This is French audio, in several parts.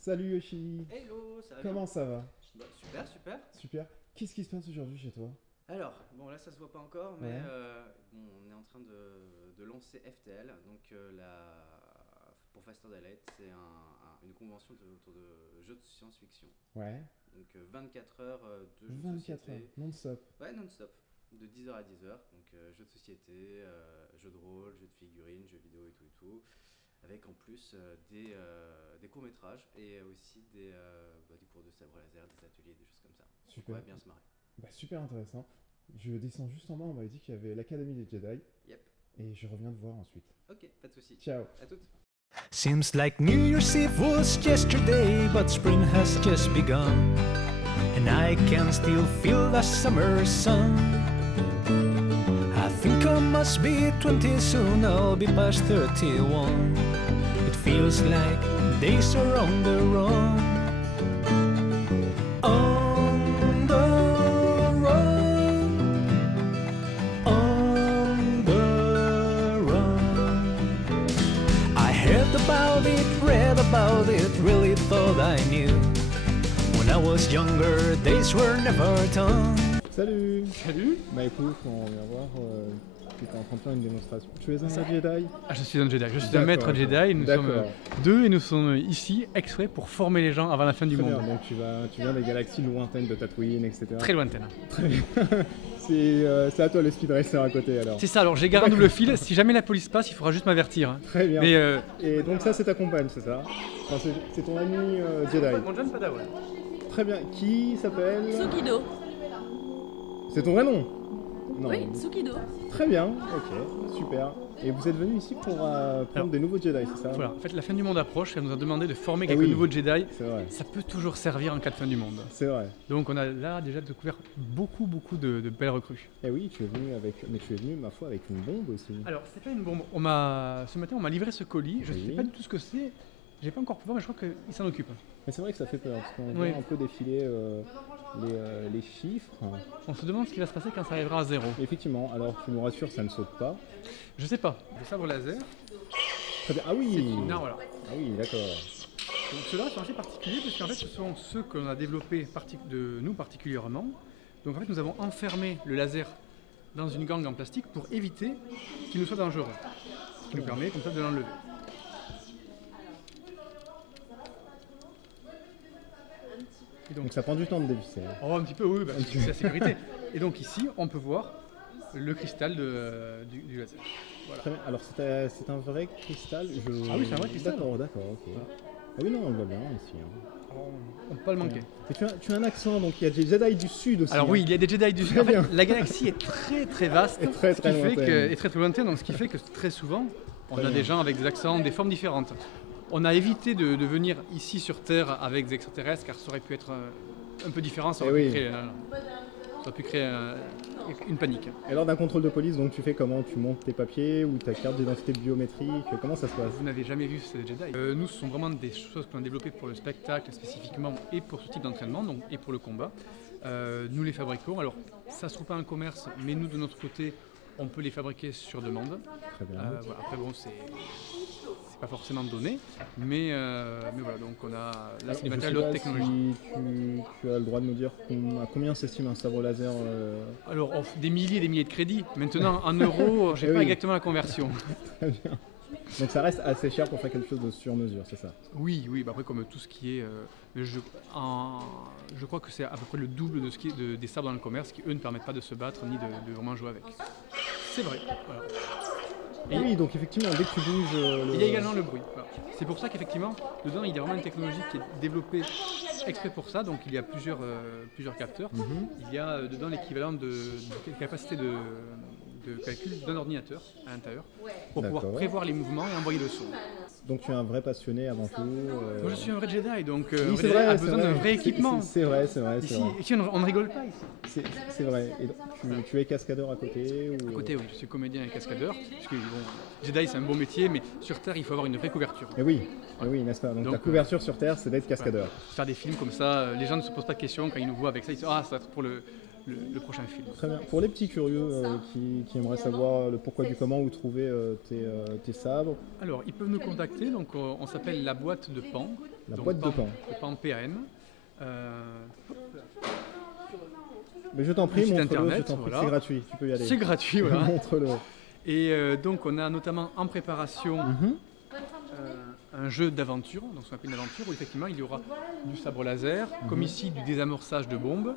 Salut Yoshi. Hello, ça va Comment bien? ça va? Bah, super, super. Super. Qu'est-ce qui se passe aujourd'hui chez toi? Alors, bon là ça se voit pas encore, mais Ouais. bon, on est en train de lancer FTL, donc pour Faster Daylight, c'est une convention autour de jeux de science-fiction. Ouais. Donc 24 heures de jeux de 24 société. heures, non-stop. Ouais, non-stop. De 10h à 10h, donc jeux de société, jeux de rôle, jeux de figurines, jeux vidéo et tout. Avec en plus des courts-métrages et aussi des cours de sabre laser, des ateliers, des choses comme ça. Super. On va bien se marrer. Bah, super intéressant. Je descends juste en bas, on m'avait dit qu'il y avait l'Académie des Jedi. Yep. Et je reviens te voir ensuite. Ok, pas de soucis. Ciao. À toutes. Seems like New Year's Eve was yesterday, but spring has just begun, and I can still feel the summer sun. I think I must be 20 soon, I'll be past 31. It feels like days are on the run. On the run. On the run. I heard about it, read about it, really thought I knew. When I was younger, days were never done. Salut. Salut. Bah écoute, on vient voir que tu es en train de faire une démonstration. Tu es un Jedi? Ah, je suis un Jedi, je suis un D'accord, maître Jedi, nous sommes d'accord. deux et nous sommes ici exprès pour former les gens avant la fin du Très monde. bien, donc tu viens des galaxies lointaines de Tatooine, etc. Très lointaine. Très bien. C'est à toi le speed racer à côté alors. C'est ça, alors j'ai garé un double fil, si jamais la police passe, il faudra juste m'avertir. Hein. Très bien. Mais Et donc ça c'est ta compagne, c'est ça? Enfin, c'est ton ami Jedi. mon jeune padawan. Très bien. Qui s'appelle? Tsukido. C'est ton vrai nom? Non. Oui, Tsukido. Très bien, ok, super. Et vous êtes venu ici pour prendre Alors, des nouveaux Jedi, c'est ça? Voilà, en fait la fin du monde approche, elle nous a demandé de former Eh quelques oui. nouveaux Jedi. C'est vrai, Ça peut toujours servir en cas de fin du monde. c'est vrai. Donc on a là déjà découvert beaucoup de belles recrues. Et oui, tu es venu mais tu es venu, ma foi, avec une bombe aussi. Alors c'est pas une bombe, ce matin on m'a livré ce colis, je Oui. sais pas du tout ce que c'est, j'ai pas encore pu voir mais je crois qu'il s'en occupe. Mais c'est vrai que ça fait peur, parce qu'on Oui. voit un peu défiler les chiffres. On se demande ce qui va se passer quand ça arrivera à 0. Effectivement, alors tu nous rassures, ça ne saute pas. Je sais pas, le sabre laser, Très bien, ah oui. non voilà. Ah oui, d'accord. Donc ceux-là sont assez particuliers parce qu'en fait ce sont ceux que l'on a développés de nous particulièrement. Donc en fait nous avons enfermé le laser dans une gangue en plastique pour éviter qu'il nous soit dangereux. Ce qui nous permet comme ça de l'enlever. Et Donc ça prend du temps de dévisser. Hein. Oh, un petit peu, oui, bah, c'est la sécurité. Et donc ici, on peut voir le cristal du laser. Voilà. Très bien, alors c'est un vrai cristal. Ah oui, c'est un vrai cristal. D'accord, ok. Voilà. Ah oui, non, on le voit bien ici. Hein. Alors, on ne peut pas le manquer. Et tu as un accent, donc il y a des Jedi du Sud aussi. Alors hein. oui, il y a des Jedi du Sud. Très En fait, bien. la galaxie est très vaste Et très, très ce qui fait lointaine. et très lointaine, donc ce qui fait que très souvent, on Très a bien. des gens avec des accents, des formes différentes. On a évité de venir ici sur Terre avec des extraterrestres car ça aurait pu être un peu différent, ça Eh aurait, oui. ça aurait pu créer une panique. Et lors d'un contrôle de police, donc tu fais comment? Tu montes tes papiers ou ta carte d'identité biométrique? Comment ça se passe? Vous n'avez jamais vu ces Jedi. Nous, ce sont vraiment des choses qu'on a développées pour le spectacle spécifiquement et pour ce type d'entraînement, donc et pour le combat. Nous les fabriquons. Alors, ça se trouve pas en commerce, mais nous de notre côté, on peut les fabriquer sur demande. Très bien. Voilà. Après, bon, c'est pas forcément donné, mais voilà. Donc, on a là, c'est du Je sais matériel de haute pas technologie. si tu as le droit de nous dire à combien s'estime un sabre laser Alors, des milliers et des milliers de crédits. Maintenant, en euros, j'ai Eh pas oui. exactement la conversion. Très bien. Donc ça reste assez cher pour faire quelque chose de sur mesure, c'est ça? Oui, bah après comme tout ce qui est, je crois que c'est à peu près le double de ce qui est des sabres dans le commerce qui eux ne permettent pas de se battre ni de vraiment jouer avec. C'est vrai. Voilà. Et oui, donc effectivement, dès que tu bouges... Il y a également le bruit. Voilà. C'est pour ça qu'effectivement, dedans, il y a vraiment une technologie qui est développée exprès pour ça. Donc, il y a plusieurs capteurs. Il y a dedans l'équivalent de capacité de calcul d'un ordinateur à l'intérieur pour pouvoir prévoir les mouvements et envoyer le son. Donc, tu es un vrai passionné avant tout. Moi, je suis un vrai Jedi, donc oui, un Jedi a besoin d'un vrai équipement. C'est vrai. Ici, on ne rigole pas ici. C'est vrai. Et donc, tu es cascadeur à côté ou... À côté, oui, je suis comédien et cascadeur. Parce que Jedi, c'est un bon métier, mais sur Terre, il faut avoir une vraie couverture. Et oui, n'est-ce pas? Donc la couverture sur Terre, c'est d'être cascadeur. Faire des films comme ça, les gens ne se posent pas de questions quand ils nous voient avec ça. Ils disent ça va être pour le prochain film. Très bien. Pour les petits curieux qui aimeraient savoir le pourquoi du comment, où trouver tes sabres. Alors, ils peuvent nous contacter. Donc, on s'appelle la boîte de Pan. La boîte de Pan. Le Pan PAN. Mais je t'en prie, montre-le, voilà. C'est gratuit, tu peux y aller. C'est gratuit, voilà. Montre-le. Et donc on a notamment en préparation un jeu d'aventure, donc ce qu'on appelle une aventure, où effectivement il y aura du sabre laser, comme ici du désamorçage de bombes,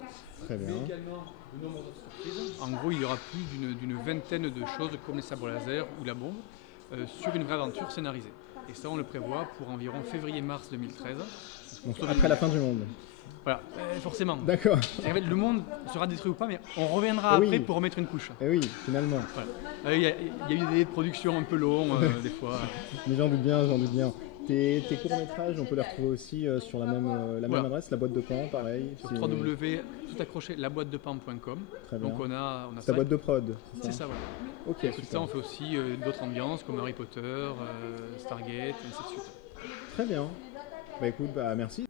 très bien. Mais également de nombreuses autres surprises. En gros, il y aura plus d'une vingtaine de choses comme les sabres laser ou la bombe sur une vraie aventure scénarisée. Et ça, on le prévoit pour environ février-mars 2013. Donc après la fin du monde. Voilà, forcément. D'accord. Le monde sera détruit ou pas, mais on reviendra après pour remettre une couche. Et oui, finalement. Voilà. Il y a eu des délais de production un peu longs, des fois. Mais j'en doute bien. Tes courts-métrages, on peut les retrouver aussi sur la même adresse, la boîte de Pan, pareil. Sur www.toutaccroché-laboîte-de-pan.com. Très bien. Donc on a ta boîte de prod. C'est ça, voilà. Ok, et ça, on fait aussi d'autres ambiances comme Harry Potter, Stargate, et ainsi de suite. Très bien. Bah écoute, merci.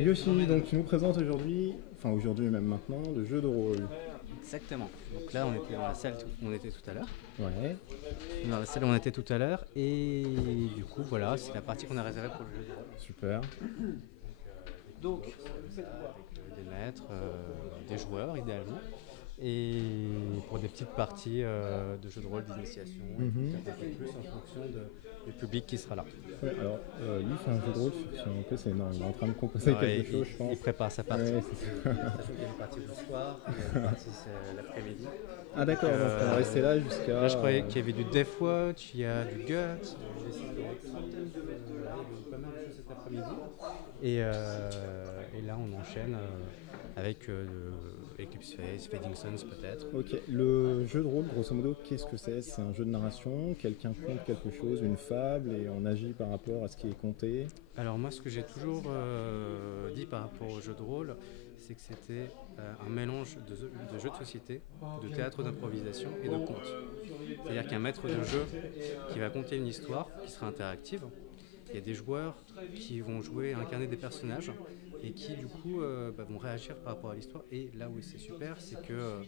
Yoshi, donc tu nous présentes aujourd'hui même maintenant, le jeu de rôle. Exactement. Donc là, on était dans la salle où on était tout à l'heure. Ouais. Dans la salle où on était tout à l'heure. Et du coup, voilà, c'est la partie qu'on a réservée pour le jeu de rôle. Super. Donc, avec des maîtres, des joueurs idéalement. Et pour des petites parties de jeux de rôle d'initiation, peut-être un peu plus en fonction du public qui sera là. Ouais, alors, lui fait un jeu de rôle sur son PC, non, il est en train de composer quelque chose, je pense. Il prépare sa partie. Ouais, c'est ça. Il y a une partie le soir, il y a une partie l'après-midi. Ah d'accord, donc on va rester là jusqu'à... Là, je croyais qu'il y avait du Death Watch, il y a du Guts, il y a pas mal de choses cet après-midi. Et là, on enchaîne avec Eclipse Phase, Fading Suns peut-être. Ok, le jeu de rôle, grosso modo, qu'est-ce que c'est? C'est un jeu de narration, quelqu'un compte quelque chose, une fable, et on agit par rapport à ce qui est compté? Alors moi, ce que j'ai toujours dit par rapport au jeu de rôle, c'est que c'était un mélange de jeux de société, de théâtre d'improvisation et de conte. C'est-à-dire qu'un maître de jeu qui va conter une histoire qui sera interactive, il y a des joueurs qui vont jouer, incarner des personnages, et qui du coup vont réagir par rapport à l'histoire. Et là où c'est super, c'est que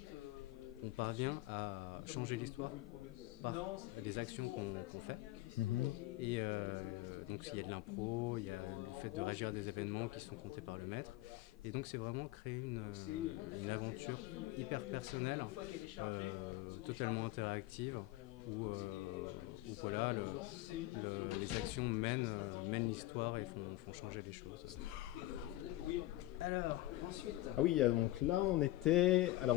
on parvient à changer l'histoire par les actions qu'on fait. Et donc il y a de l'impro, il y a le fait de réagir à des événements qui sont comptés par le maître. Et donc c'est vraiment créer une aventure hyper personnelle, totalement interactive, où voilà, les actions mènent l'histoire et font changer les choses. Alors, ensuite... Ah oui, donc là on était... Alors,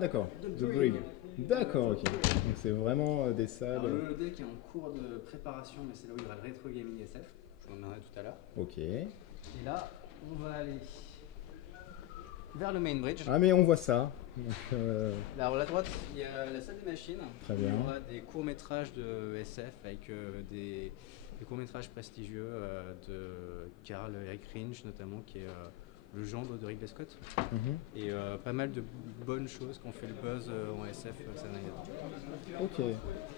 d'accord, The Brig. D'accord, ok. Donc c'est vraiment des salles... Alors, le deck est en cours de préparation, mais c'est là où il y aura le Retro Gaming SF. je vous emmènerai tout à l'heure. Ok. Et là, on va aller vers le main bridge. Ah mais on voit ça. Donc, Là, à la droite, il y a la salle des machines. Très bien. On voit des courts-métrages de SF avec des courts-métrages prestigieux de Carl Eric Ringe, notamment, qui est le gendre de Ridley Scott. Et pas mal de bonnes choses qui ont fait le buzz en SF ces derniers temps. ok.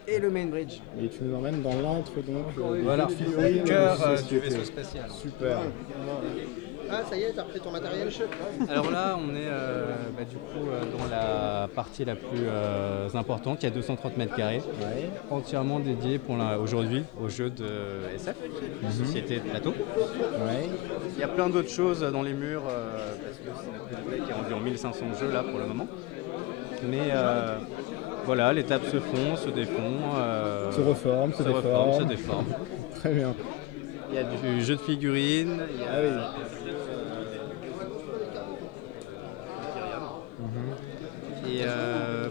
Et le main bridge. Et tu nous emmènes dans l'antre donc. des Voilà, jeux de figurines au cœur de du société. vaisseau spatial. Super. Ah, ça y est, t'as repris ton matériel. Alors là, on est du coup dans la partie la plus importante, qui a 230 mètres carrés, Ouais. entièrement dédiée aujourd'hui au jeu de SF, de société de plateau. Ouais. Il y a plein d'autres choses dans les murs, parce que c'est une bibliothèque qui a environ 1500 jeux là pour le moment. Mais voilà, les tables se font, se défont, Se reforme, se déforme. se déforment. Très bien. Il y a du jeu de figurines, il y a Ah oui. Et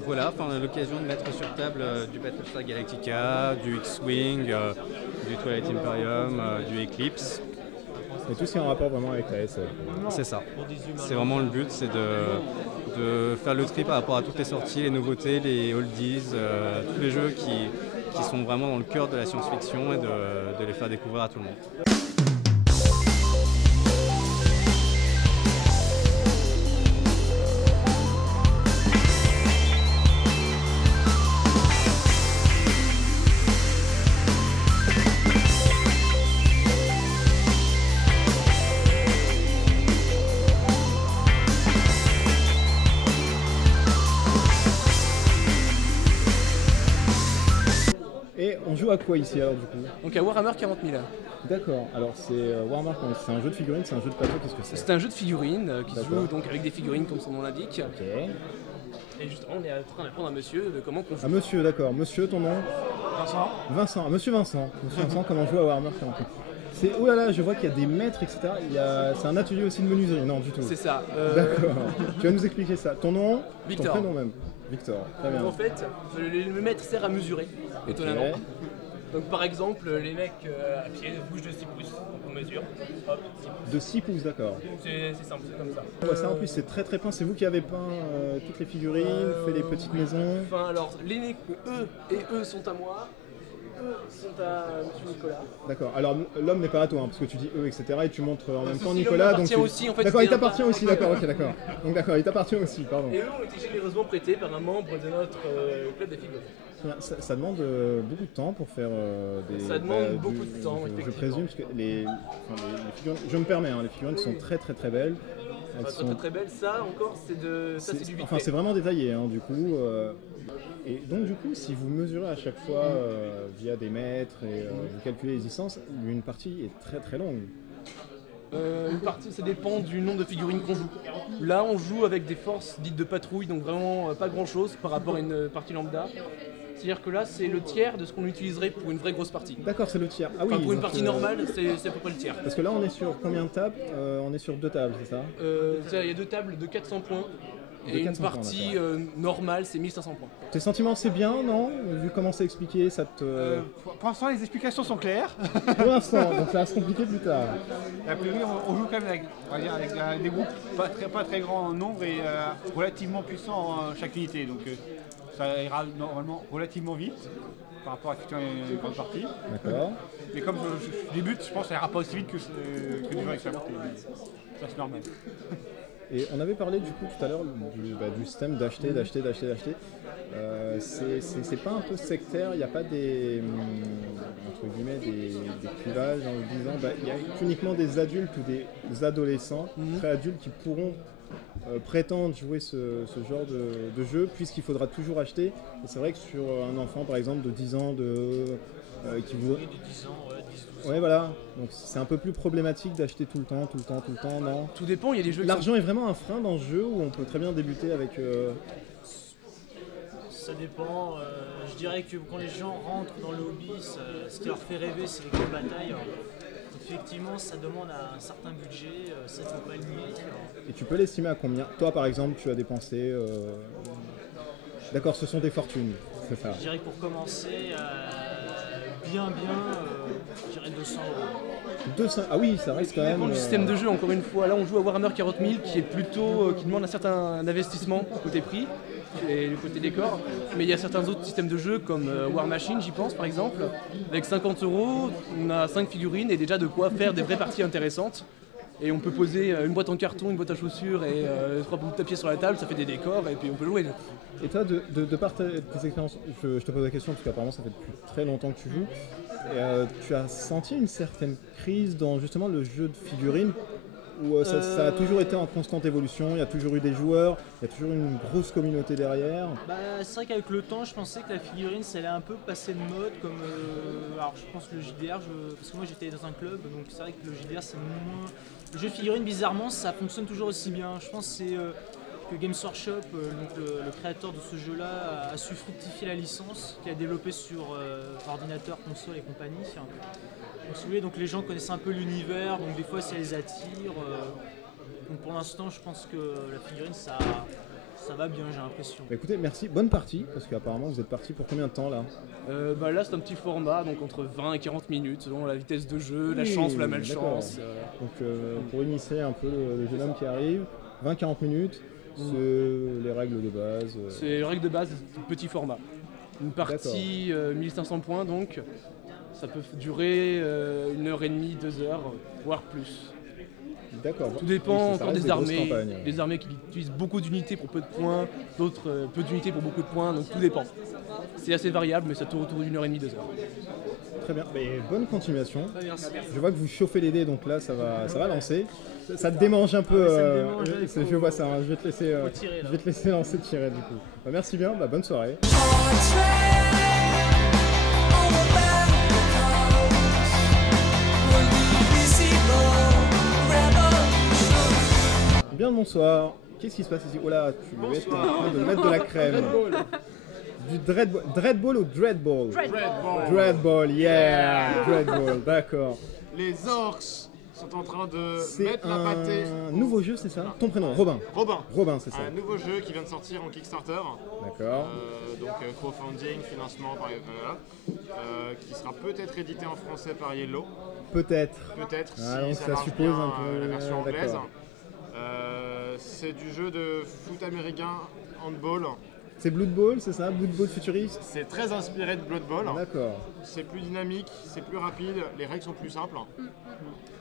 voilà, on a l'occasion de mettre sur table du Battlestar Galactica, du X-Wing, du Twilight Imperium, du Eclipse. Et tout ce qui est en rapport vraiment avec la SF. C'est ça. C'est vraiment le but, c'est de faire le tri par rapport à toutes les sorties, les nouveautés, les oldies, tous les jeux qui sont vraiment dans le cœur de la science-fiction et de les faire découvrir à tout le monde. Et on joue à quoi ici alors du coup? Donc à Warhammer 40 000. D'accord, alors c'est Warhammer, c'est un jeu de figurines, c'est un jeu de plateau, qu'est-ce que c'est? C'est un jeu de figurines qui se D'accord. joue donc avec des figurines comme son nom l'indique. Ok. Et justement, on est en train d'apprendre à monsieur de comment on joue. Ah monsieur, d'accord. Monsieur, ton nom? Vincent. Vincent. Monsieur Vincent. Monsieur Vincent, comment on joue à Warhammer 40 000? C'est, oh là là, je vois qu'il y a des maîtres, etc. C'est un atelier aussi de menuiserie, non du tout. C'est ça. D'accord. Tu vas nous expliquer ça. Ton nom? Victor. Ton prénom même. Victor. Très bien. En fait, le maître sert à mesurer, étonnamment. Ok. Donc par exemple, les mecs à pied bougent de 6 pouces, donc on mesure. Hop, 6 pouces. De 6 pouces, d'accord. C'est simple, c'est comme ça. On voit ça en plus, c'est très très peint. C'est vous qui avez peint toutes les figurines, fait les petites maisons. Enfin alors, eux sont à moi, eux sont à monsieur Nicolas. D'accord. Alors l'homme n'est pas à toi, hein, parce que tu dis eux, etc. Et tu montres en même temps Si, Nicolas. l'homme Donc m'appartient aussi, en fait, d'accord, il c'était t'appartient un- aussi. D'accord, ok, d'accord. Donc d'accord, il t'appartient aussi. Pardon. Et eux ont été généreusement prêtés par un membre de notre club des figurines. Ça demande beaucoup de temps pour faire des. Ça demande beaucoup de temps, Je effectivement. présume parce que les figurines. Je me permets, hein, les figurines sont très très très belles. Elles Enfin, sont- très très belle, ça encore, c'est du vite Enfin, fait. c'est vraiment détaillé, hein, du coup. Et donc, du coup, si vous mesurez à chaque fois via des mètres et vous calculez les distances, une partie est très très longue. Une partie, ça dépend du nombre de figurines qu'on joue. Là, on joue avec des forces dites de patrouille, donc vraiment pas grand chose par rapport à une partie lambda. C'est-à-dire que là, c'est le tiers de ce qu'on utiliserait pour une vraie grosse partie. D'accord, c'est le tiers. Ah oui. Enfin, pour une donc, partie normale, c'est à peu près le tiers. Parce que là, on est sur combien de tables? On est sur 2 tables, c'est ça? Il y a 2 tables de 400 points. De Et une 400 points, partie normale, c'est 1500 points. Tes sentiments, c'est bien, non? Vu comment c'est expliqué, ça te. Pour l'instant, les explications sont claires. Pour l'instant, donc ça va se compliquer plus tard. A priori, on joue quand même avec, on va dire, avec des groupes pas très grands en nombre et relativement puissants en chaque unité. Donc ça ira normalement relativement vite par rapport à effectivement une grande partie. D'accord. Mais comme je débute, je pense que ça ira pas aussi vite que des gens expérimentés. Ça c'est normal. Et on avait parlé du coup tout à l'heure du système d'acheter. C'est pas un peu sectaire, il n'y a pas des, entre guillemets, des clivages en disant il n'y a qu'uniquement des adultes ou des adolescents très adultes qui pourront prétendre jouer ce genre de jeu puisqu'il faudra toujours acheter. Et c'est vrai que sur un enfant par exemple de 10 ans qui voudrait... Ouais voilà, donc c'est un peu plus problématique d'acheter tout le temps, non? Tout dépend, il y a des jeux qui L'argent est vraiment un frein dans ce jeu où on peut très bien débuter avec... Ça dépend. Je dirais que quand les gens rentrent dans le hobby, ce qui leur fait rêver, c'est les grandes batailles. Effectivement, ça demande un certain budget, ça ne faut pas le nier. Et tu peux l'estimer à combien? Toi par exemple, tu as dépensé... D'accord, ce sont des fortunes, c'est ça. Je dirais que pour commencer, bien, je dirais 200 €. 200. Ah oui, ça reste quand Ça même. dépend du système de jeu, encore une fois. Là, on joue à Warhammer 40 000 qui est plutôt, qui demande un certain investissement côté prix et le côté décor. Mais il y a certains autres systèmes de jeu comme War Machine, j'y pense par exemple. Avec 50 €, on a 5 figurines et déjà de quoi faire des vraies parties intéressantes. Et on peut poser une boîte en carton, une boîte à chaussures et 3 bouts de papier sur la table, ça fait des décors et puis on peut jouer. Et toi, de par tes expériences, je te pose la question parce qu'apparemment ça fait depuis très longtemps que tu joues. Et, tu as senti une certaine crise dans justement le jeu de figurines où ça a toujours été en constante évolution, il y a toujours eu des joueurs, il y a toujours une grosse communauté derrière. Bah, c'est vrai qu'avec le temps, je pensais que la figurine, ça allait un peu passer de mode, comme alors je pense le JDR, parce que moi j'étais dans un club, donc c'est vrai que le JDR c'est moins... Le jeu de figurine, bizarrement, ça fonctionne toujours aussi bien. Je pense que c'est que Games Workshop, donc le créateur de ce jeu-là, a su fructifier la licence, qu'il a développé sur ordinateur, console et compagnie. Donc, si vous voulez, donc les gens connaissent un peu l'univers, donc des fois ça les attire. Donc pour l'instant, je pense que la figurine, ça va bien, j'ai l'impression. Bah, écoutez, merci, bonne partie, parce qu'apparemment vous êtes parti pour combien de temps là? Là c'est un petit format, donc entre 20 et 40 minutes, selon la vitesse de jeu, la chance ou la malchance. Donc pour initier un peu le jeune homme qui arrive, 20-40 minutes, c'est les règles de base. C'est les règles de base, petit format. Une partie 1500 points donc, ça peut durer 1h30, 2 heures, voire plus. D'accord. Tout dépend encore des armées. Campagnes. Des armées qui utilisent beaucoup d'unités pour peu de points, d'autres peu d'unités pour beaucoup de points, donc tout dépend. C'est assez variable, mais ça tourne autour d'1h30, 2 heures. Très bien, mais bonne continuation. Merci. Je vois que vous chauffez les dés, donc là ça va lancer. Ça te démange un peu. Ça me démange, je vois ça, hein. Je vais te laisser, tirer, je vais te laisser lancer tirer du coup. Bah, merci bien, bah, bonne soirée. Bien bonsoir. Qu'est-ce qui se passe ici? Oh là, tu es en train de mettre de la crème. Du dreadball ou dreadball? Dreadball, yeah. Dreadball, d'accord. Les orques sont en train de C'est mettre la pâtée. un nouveau jeu, c'est ça? Ton prénom, Robin. Robin, c'est ça. Un nouveau jeu qui vient de sortir en Kickstarter. D'accord. Donc crowdfunding, financement, par qui sera peut-être édité en français par Yellow. Peut-être. Peut-être, Ah, si donc ça ça marche suppose bien, un peu, la version anglaise. d'accord. C'est du jeu de foot américain, handball. C'est Blood Bowl, c'est ça? Blood Bowl futuriste? C'est très inspiré de Blood Bowl. D'accord. C'est plus dynamique, c'est plus rapide, les règles sont plus simples.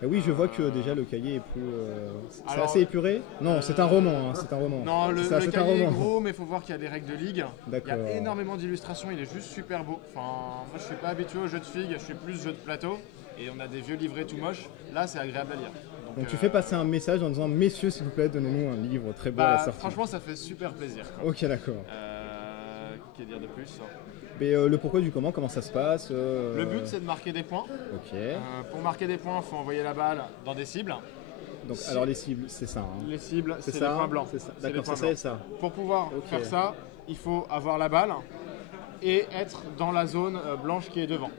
Et oui, je vois que déjà le cahier est plus. C'est Alors, assez épuré? Non, c'est un roman, hein, c'est un roman. Non, le C'est cahier est gros, mais il faut voir qu'il y a des règles de ligue. Il y D'accord. a énormément d'illustrations, il est juste super beau. Enfin, moi je suis pas habitué aux jeux de figues, je suis plus jeu de plateau. Et on a des vieux livrets tout moches. Là, c'est agréable à lire. Donc tu fais passer un message en disant messieurs, s'il vous plaît, donnez-nous un livre très beau à la sortie. Franchement, ça fait super plaisir, quoi. Ok, d'accord. Qu'est dire de plus? Mais le pourquoi du comment ça se passe Le but, c'est de marquer des points. Ok. Pour marquer des points, il faut envoyer la balle dans des cibles. Donc, alors les cibles, c'est ça. Hein. Les cibles, c'est les ça, points blancs. c'est ça. C'est les D'accord, points c'est ça et blancs. ça. Pour pouvoir faire ça, il faut avoir la balle et être dans la zone blanche qui est devant.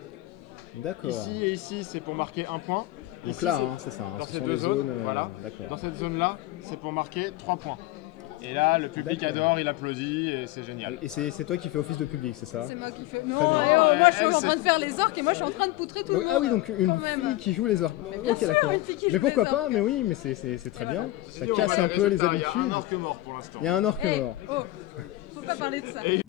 D'accord. Ici et ici, c'est pour marquer un point. Donc Ici, là, c'est ça. Dans ce ces sont deux les zones, voilà. D'accord. Dans cette zone-là, c'est pour marquer 3 points. Et là, le public adore, il applaudit et c'est génial. Et c'est toi qui fais office de public, c'est ça? C'est moi qui fais. Non, bien. moi je suis en train de faire les orques et moi je suis en train de poutrer tout le monde. Ah oui, donc une quand même. fille qui joue les orques. Mais bien Ok, sûr, d'accord. une fille qui joue Mais pourquoi les pas? orques. Mais oui, mais c'est très bien. Ça Dit, on casse voit un les peu les résultats, Il y a habitudes. un orque mort pour l'instant. Il y a un orque Hey, mort. oh, faut pas parler de ça. Et-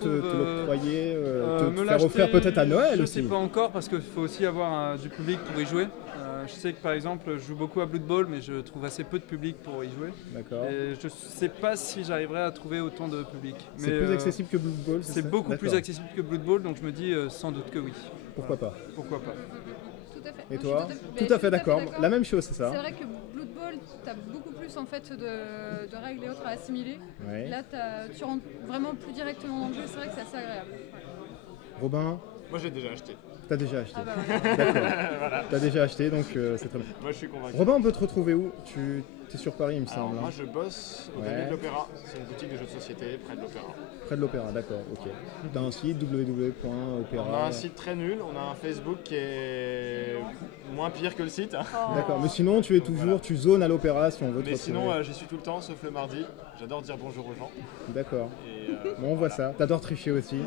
Te l'octroyer, me te faire l'acheter, offrir peut-être à Noël je aussi. sais pas encore parce qu'il faut aussi avoir du public pour y jouer. Je sais que par exemple je joue beaucoup à Blood Bowl mais je trouve assez peu de public pour y jouer. D'accord. Et je sais pas si j'arriverai à trouver autant de public. C'est Mais, plus accessible que Blood Bowl, C'est ça beaucoup plus D'accord. accessible que Blood Bowl donc je me dis sans doute que oui. Pourquoi pas? Pourquoi pas. Tout à fait. Et Moi, toi? je suis Tout à fait d'accord. La même chose, c'est ça? C'est vrai que Blood Bowl, tu as beaucoup plus en fait de règles et autres à assimiler. Ouais. Là, tu rentres vraiment plus directement dans le jeu, c'est vrai que c'est assez agréable. Robin? Moi, j'ai déjà acheté. T'as déjà acheté. Ah bah ouais. D'accord. Voilà. T'as déjà acheté, donc c'est très bien. Moi, je suis convaincu. Robin, on peut te retrouver où? Tu es sur Paris, il me Alors, semble. moi, hein. je bosse au Ouais. Galerie de l'Opéra. C'est une boutique de jeux de société près de l'Opéra. Près de l'Opéra, d'accord, ok. T'as un site www.opéra. On a un site très nul, on a un Facebook qui est moins pire que le site. D'accord, mais sinon tu es toujours, Voilà. tu zones à l'Opéra si on veut te Mais retrouver. sinon, j'y suis tout le temps, sauf le mardi. J'adore dire bonjour aux gens. D'accord. Et, Bon, on voit ça. T'adores tricher aussi?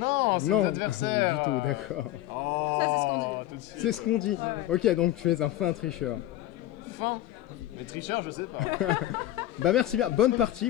Non, c'est Non, nos adversaires. du tout, d'accord. Oh, Ça, c'est ce qu'on dit. tout de suite. C'est ce qu'on dit. Ouais. Ok, donc tu es un fin tricheur. Fin. Mais tricheur, je sais pas. Bah merci bien, bonne partie.